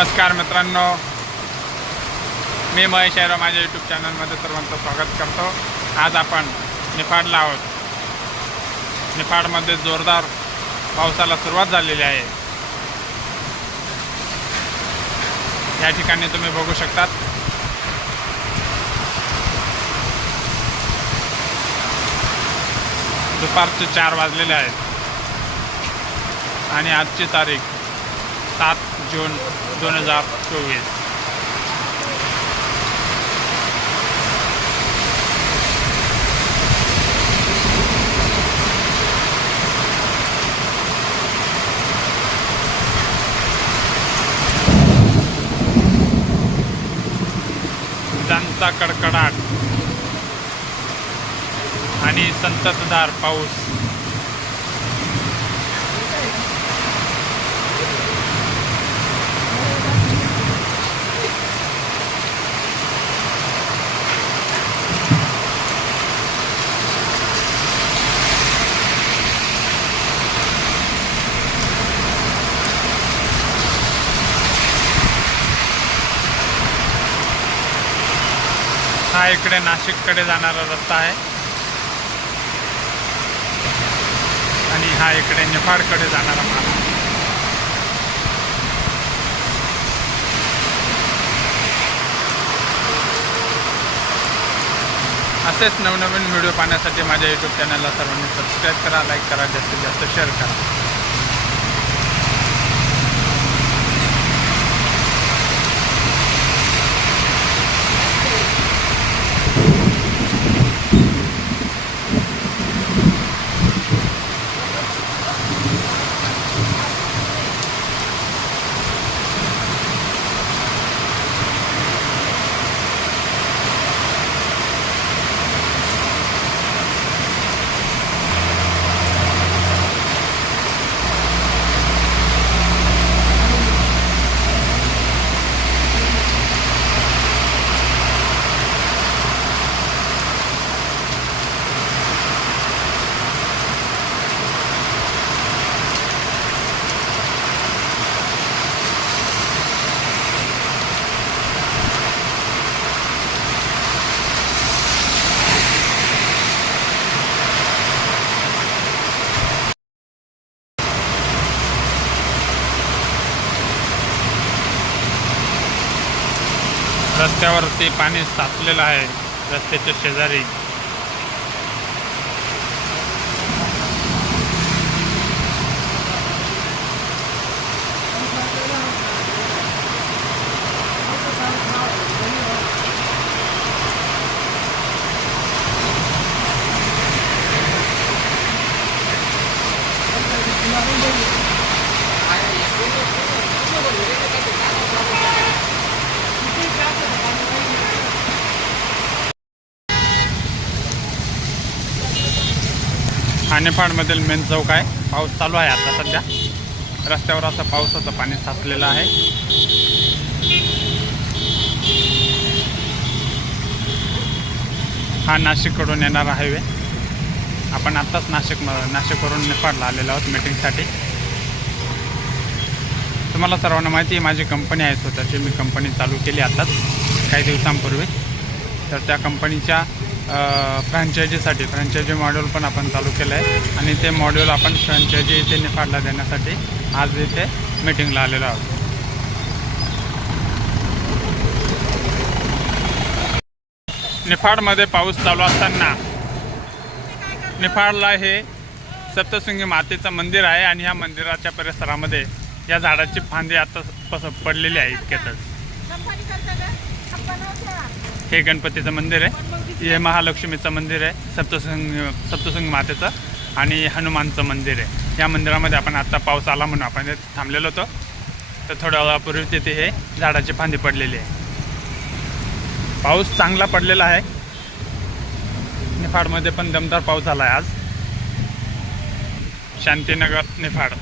नमस्कार मित्रांनो. मी महेश आहे माझ्या यूट्यूब चॅनलमध्ये सर्वांचं स्वागत करतो. आज आपण निफाडला आहोत. निफाडमध्ये जोरदार पावसाला सुरुवात झालेली आहे. या ठिकाणी तुम्ही बघू शकतात. दुपारचे चार वाजलेले आहेत. आणि आजची तारीख सात जून दोन हजार चोवीस. कडकडाट आणि संततधार पाऊस. हा इकडे नाशिककडे जाणारा रस्ता आहे. आणि हा इकडे निफाडकडे जाणारा मार्ग असेच नवनवीन व्हिडिओ पाहण्यासाठी माझ्या यूट्यूब चॅनलला सर्वांनी सबस्क्राईब करा लाईक करा जास्तीत जास्त शेअर करा. रस्त्यावरती पाणी साचलेलं आहे रस्त्याच्या शेजारी. हानेफाडमधील मेन चौक आहे. पाऊस चालू आहे आता सध्या. रस्त्यावर असं पावसाचं पाणी साचलेलं आहे. हा नाशिककडून येणारा हायवे आपण आत्ताच नाशिक नाशिकवरून नेपाळला आलेलो आहोत मीटिंगसाठी तुम्हाला सर्वांना माहिती आहे माझी कंपनी आहे स्वतःची. मी कंपनी चालू केली आताच काही दिवसांपूर्वी. तर त्या कंपनीच्या फ्रँचायजीसाठी फ्रँचायजी मॉड्यूल पण आपण चालू केलं आहे. आणि ते मॉड्यूल आपण फ्रँचायजी इथे निफाडला देण्यासाठी आज इथे मीटिंगला आलेलो आहोत. निफाडमध्ये पाऊस चालू असताना निफाडला हे सप्तशृंगी मातेचं मंदिर आहे आणि ह्या मंदिराच्या परिसरामध्ये या झाडाची फांदी आता पस पडलेली आहे इतक्यातच. हे गणपतीचं मंदिर आहे. हे महालक्ष्मीचं मंदिर आहे सप्तसंग सप्तसंग मातेचं आणि हनुमानचं मंदिर आहे. या मंदिरामध्ये आपण आत्ता पाऊस आला म्हणून आपण थांबलेलो होतो. तर थोड्या वेळापूर्वी तिथे हे झाडाची फांदी पडलेली आहे. पाऊस चांगला पडलेला आहे. निफाडमध्ये पण दमदार पाऊस झाला आहे आज. शांतीनगर निफाड.